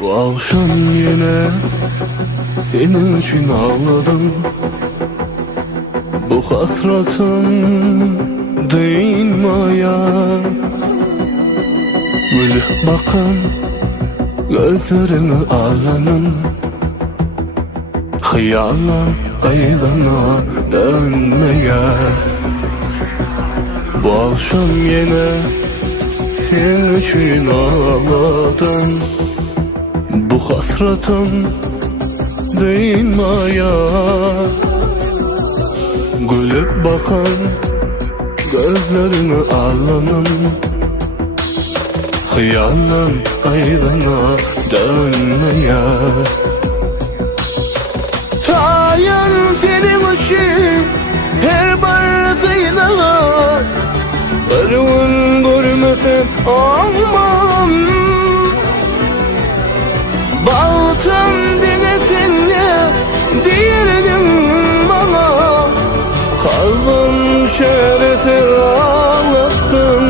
Bu akşam yine senin için ağladım. Bu hasretin değinmeye, gülüp bakan gözlerine ağlanın. Hayalim aydana dönmeye. Bu akşam yine senin için ağladım. Bu hasretin değinmeye, gülüp bakan gözlerine ağlanın. Hayalim aydana dönmeye. Tayin senin için her barzıyla Karın görmesen aman. Baltam denetinle diyelim bana, kalbim şerete ağlasın.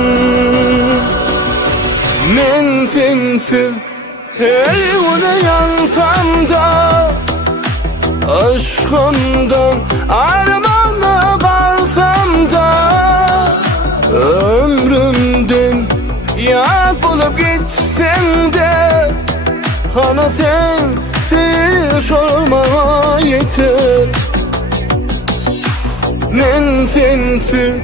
Men sensiz her güne yansam da, aşkımdan armağana kalsam da, ömrümden yad bulup gitsem de, ana sensiz olmama yeter. Men sensiz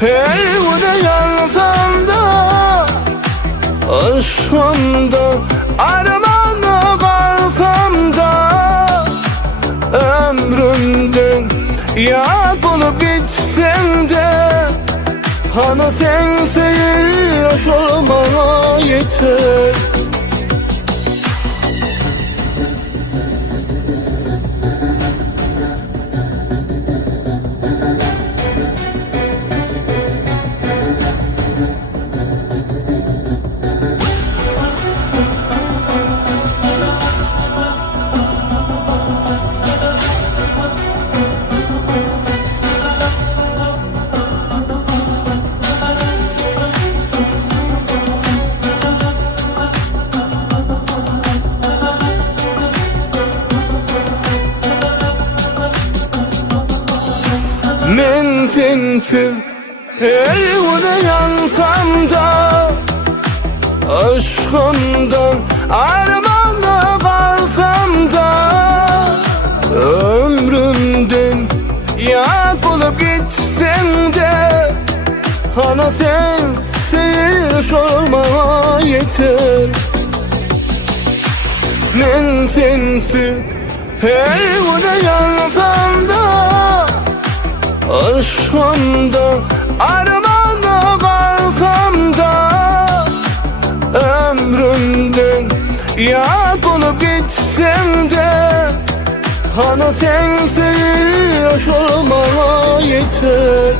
her güne yansam da, aşkımdan armağana kalsam da, ömrümden yad bulup gitsem de, ana sensiz olmama yeter. Men sensiz her güne yansam da, aşkımdan armağana kalsam da, ömrümden yad bulup gitsem de, ana sensiz olmama yeter. Men sensiz her güne yansam da, aşkımdan armağana kalsam da, ömrümden yad bulup gitsem de, ana sensiz olmama yeter.